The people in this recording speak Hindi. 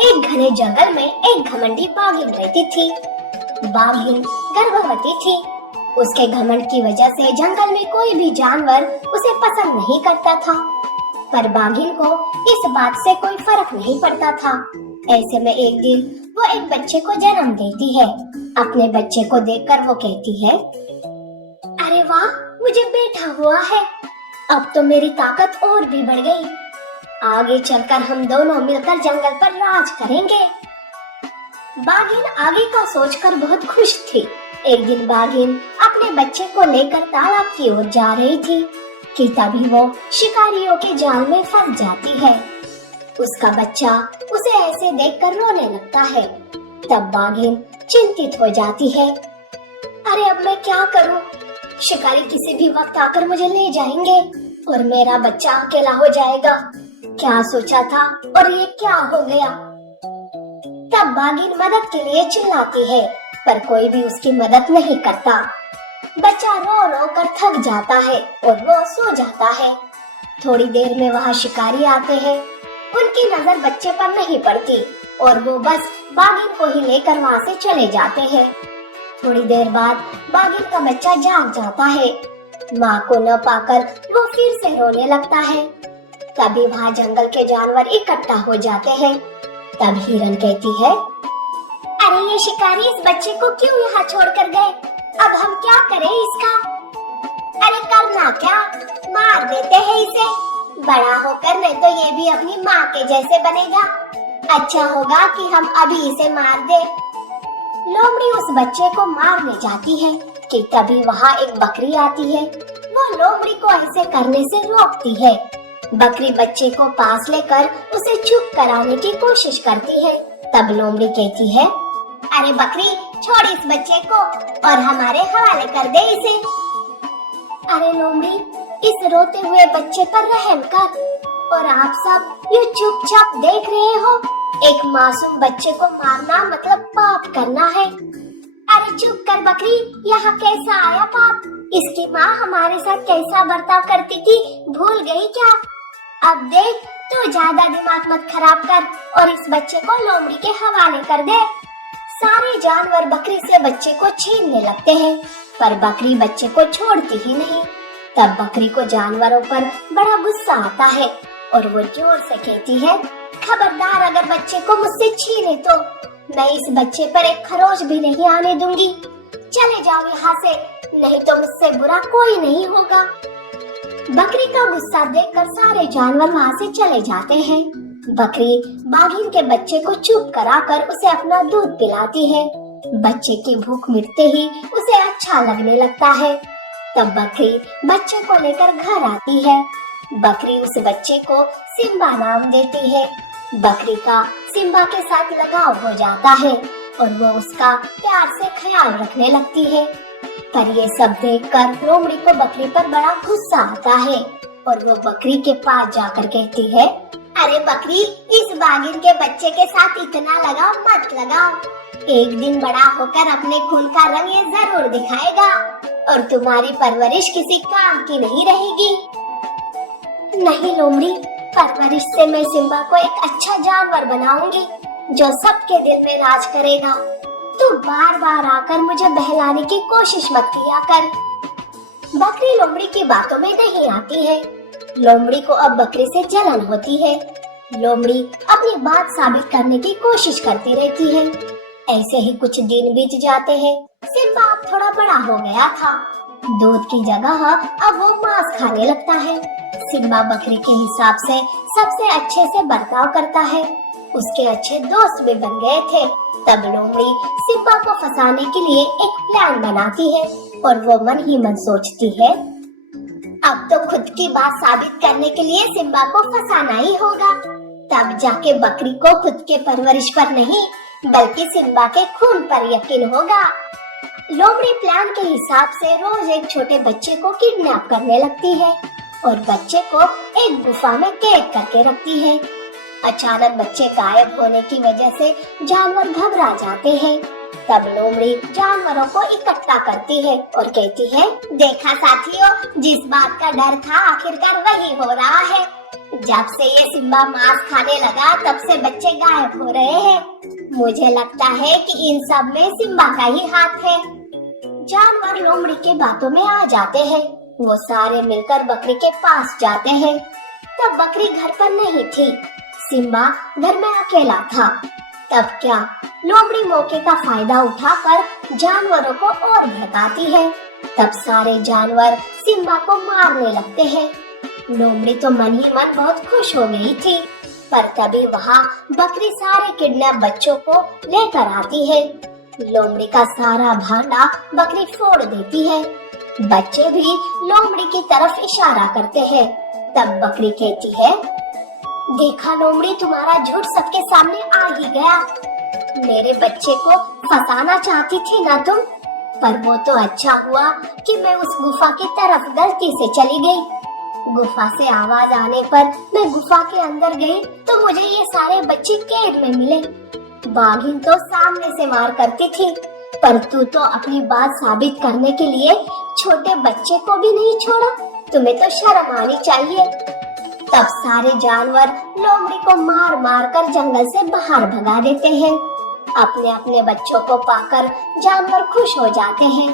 एक घने जंगल में एक घमंडी बाघिन रहती थी। बाघिन गर्भवती थी। उसके घमंड की वजह से जंगल में कोई भी जानवर उसे पसंद नहीं करता था, पर बाघिन को इस बात से कोई फर्क नहीं पड़ता था। ऐसे में एक दिन वो एक बच्चे को जन्म देती है। अपने बच्चे को देखकर वो कहती है, अरे वाह, मुझे बेटा हुआ है। अब तो मेरी ताकत और भी बढ़ गई। आगे चलकर हम दोनों मिलकर जंगल पर राज करेंगे। बाघिन आगे का सोचकर बहुत खुश थी। एक दिन बाघिन अपने बच्चे को लेकर तालाब की ओर जा रही थी कि तभी वो शिकारियों के जाल में फंस जाती है। उसका बच्चा उसे ऐसे देखकर रोने लगता है। तब बाघिन चिंतित हो जाती है। अरे अब मैं क्या करूं? शिकारी किसी भी वक्त आकर मुझे ले जाएंगे और मेरा बच्चा अकेला हो जाएगा। क्या सोचा था और ये क्या हो गया? तब बाघिन मदद के लिए चिल्लाती है, पर कोई भी उसकी मदद नहीं करता। बच्चा रो रो कर थक जाता है और वो सो जाता है। थोड़ी देर में वहाँ शिकारी आते हैं। उनकी नजर बच्चे पर नहीं पड़ती और वो बस बाघिन को ही लेकर वहाँ से चले जाते हैं। थोड़ी देर बाद बाघिन का बच्चा जाग जाता है। माँ को न पाकर वो फिर से रोने लगता है। तभी वहाँ जंगल के जानवर इकट्ठा हो जाते हैं। तब हिरन कहती है, अरे ये शिकारी इस बच्चे को क्यों यहाँ छोड़कर गए? अब हम क्या करें इसका? अरे करना क्या, मार देते हैं इसे। बड़ा होकर नहीं तो ये भी अपनी माँ के जैसे बनेगा। अच्छा होगा कि हम अभी इसे मार दे। लोमड़ी उस बच्चे को मारने जाती है कि तभी वहाँ एक बकरी आती है। वो लोमड़ी को ऐसे करने से रोकती है। बकरी बच्चे को पास लेकर उसे चुप कराने की कोशिश करती है। तब लोमड़ी कहती है, अरे बकरी, छोड़ इस बच्चे को और हमारे हवाले कर दे इसे। अरे लोमड़ी, इस रोते हुए बच्चे पर रहम कर। और आप सब ये चुपचाप देख रहे हो? एक मासूम बच्चे को मारना मतलब पाप करना है। अरे चुप कर बकरी, यहाँ कैसा आया पाप? इसकी माँ हमारे साथ कैसा बर्ताव करती थी, भूल गई क्या? अब देख, तू ज्यादा दिमाग मत खराब कर और इस बच्चे को लोमड़ी के हवाले कर दे। सारे जानवर बकरी से बच्चे को छीनने लगते हैं, पर बकरी बच्चे को छोड़ती ही नहीं। तब बकरी को जानवरों पर बड़ा गुस्सा आता है और वो जोर से कहती है, खबरदार, अगर बच्चे को मुझसे छीने तो मैं इस बच्चे पर एक खरोच भी नहीं आने दूंगी। चले जाओ यहाँ से, नहीं तो मुझसे बुरा कोई नहीं होगा। बकरी का गुस्सा देखकर सारे जानवर वहाँ से चले जाते हैं। बकरी बाघिन के बच्चे को चुप कराकर उसे अपना दूध पिलाती है। बच्चे की भूख मिटते ही उसे अच्छा लगने लगता है। तब बकरी बच्चे को लेकर घर आती है। बकरी उस बच्चे को सिम्बा नाम देती है। बकरी का सिम्बा के साथ लगाव हो जाता है और वो उसका प्यार से ख्याल रखने लगती है। पर ये सब देखकर लोमड़ी को बकरी पर बड़ा गुस्सा आता है और वो बकरी के पास जाकर कहती है, अरे बकरी, इस बाघिन के बच्चे के साथ इतना लगाव मत लगाओ। एक दिन बड़ा होकर अपने खून का रंग ये जरूर दिखाएगा और तुम्हारी परवरिश किसी काम की नहीं रहेगी। नहीं लोमड़ी, परवरिश से मैं सिम्बा को एक अच्छा जानवर बनाऊंगी जो सबके दिल में राज करेगा। तू बार बार आकर मुझे बहलाने की कोशिश मत किया कर। बकरी लोमड़ी की बातों में नहीं आती है। लोमड़ी को अब बकरी से जलन होती है। लोमड़ी अपनी बात साबित करने की कोशिश करती रहती है। ऐसे ही कुछ दिन बीत जाते हैं। सिम्बा अब थोड़ा बड़ा हो गया था। दूध की जगह अब वो मांस खाने लगता है। सिम्बा बकरी के हिसाब से सबसे अच्छे से बर्ताव करता है। उसके अच्छे दोस्त भी बन गए थे। तब लोमड़ी सिम्बा को फंसाने के लिए एक प्लान बनाती है और वो मन ही मन सोचती है, अब तो खुद की बात साबित करने के लिए सिम्बा को फंसाना ही होगा। तब जाके बकरी को खुद के परवरिश पर नहीं बल्कि सिम्बा के खून पर यकीन होगा। लोमड़ी प्लान के हिसाब से रोज एक छोटे बच्चे को किडनैप करने लगती है और बच्चे को एक गुफा में कैद करके रखती है। अचानक बच्चे गायब होने की वजह से जानवर घबरा जाते हैं। तब लोमड़ी जानवरों को इकट्ठा करती है और कहती है, देखा साथियों, जिस बात का डर था आखिरकार वही हो रहा है। जब से ये सिम्बा मांस खाने लगा तब से बच्चे गायब हो रहे हैं। मुझे लगता है कि इन सब में सिम्बा का ही हाथ है। जानवर लोमड़ी की बातों में आ जाते हैं। वो सारे मिलकर बकरी के पास जाते हैं। तब बकरी घर पर नहीं थी। सिम्बा घर में अकेला था। तब क्या, लोमड़ी मौके का फायदा उठाकर जानवरों को और भड़काती है। तब सारे जानवर सिम्बा को मारने लगते हैं। लोमड़ी तो मन ही मन बहुत खुश हो गई थी। पर तभी वहाँ बकरी सारे किडनैप बच्चों को लेकर आती है। लोमड़ी का सारा भांडा बकरी फोड़ देती है। बच्चे भी लोमड़ी की तरफ इशारा करते हैं। तब बकरी कहती है, देखा लोमड़ी, तुम्हारा झूठ सबके सामने आ ही गया। मेरे बच्चे को फंसाना चाहती थी ना तुम, पर वो तो अच्छा हुआ कि मैं उस गुफा की तरफ गलती से चली गई। गुफा से आवाज आने पर मैं गुफा के अंदर गई तो मुझे ये सारे बच्चे कैद में मिले। बाघिन तो सामने से मार करती थी, पर तू तो अपनी बात साबित करने के लिए छोटे बच्चे को भी नहीं छोड़ा। तुम्हें तो शर्म आनी चाहिए। तब सारे जानवर लोमड़ी को मार मार कर जंगल से बाहर भगा देते हैं। अपने अपने बच्चों को पाकर जानवर खुश हो जाते हैं।